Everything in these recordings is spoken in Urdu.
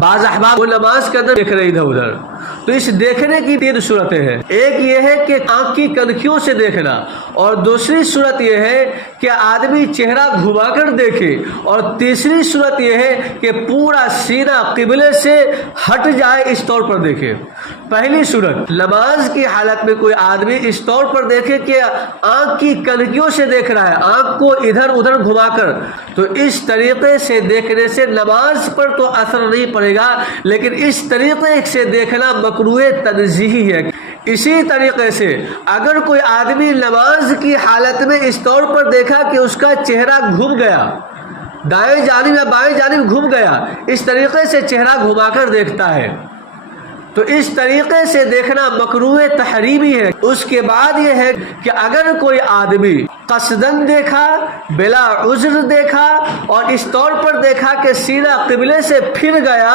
بعض احباب وہ نماز کے اندر دیکھ رہے ادھر ادھر. تو اس دیکھنے کی تین صورتیں ہیں. ایک یہ ہے کہ آنکھ کی کنکھیوں سے دیکھنا, اور دوسری صورت یہ ہے کہ آدمی چہرہ گھما کر دیکھے, اور تیسری صورت یہ ہے کہ پورا سینہ قبلے سے ہٹ جائے اس طور پر دیکھے. پہلی صورت, نماز کی حالت میں کوئی آدمی اس طور پر دیکھے کہ آنکھ کی کنکھیوں سے دیکھ رہا ہے, آنکھ کو ادھر ادھر گھما کر, تو اس طریقے سے دیکھنے سے نماز پر تو اثر نہیں پڑے گا, لیکن اس طریقے سے دیکھنا مکروہ تنزیہی ہے. اسی طریقے سے اگر کوئی آدمی نماز کی حالت میں اس طور پر دیکھا کہ اس کا چہرہ گھوم گیا, دائیں جانب یا بائیں جانب گھوم گیا, اس طریقے سے چہرہ گھما کر دیکھتا ہے, تو اس طریقے سے دیکھنا مکروہ تحریمی ہے. اس کے بعد یہ ہے کہ اگر کوئی آدمی قصدن دیکھا, بلا عذر دیکھا, اور اس طور پر دیکھا کہ سینہ قبلے سے پھر گیا,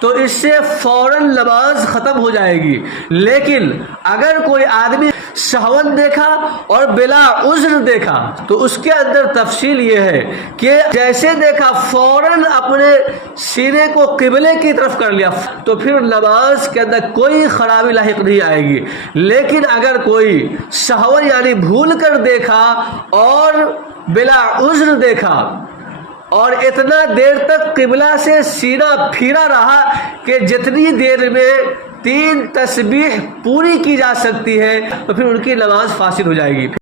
تو اس سے فوراً نماز ختم ہو جائے گی. لیکن اگر کوئی آدمی سہون دیکھا اور بلا عذر دیکھا, تو اس کے اندر تفصیل یہ ہے کہ جیسے دیکھا فوراً اپنے سینے کو قبلے کی طرف کر لیا, تو پھر نماز کے اندر کوئی خرابی لاحق نہیں آئے گی. لیکن اگر کوئی سہون یعنی بھول کر دیکھا اور بلا عذر دیکھا, اور اتنا دیر تک قبلہ سے سینہ پھیرا رہا کہ جتنی دیر میں 3 تسبیح پوری کی جا سکتی ہے, تو پھر ان کی نماز فاسد ہو جائے گی.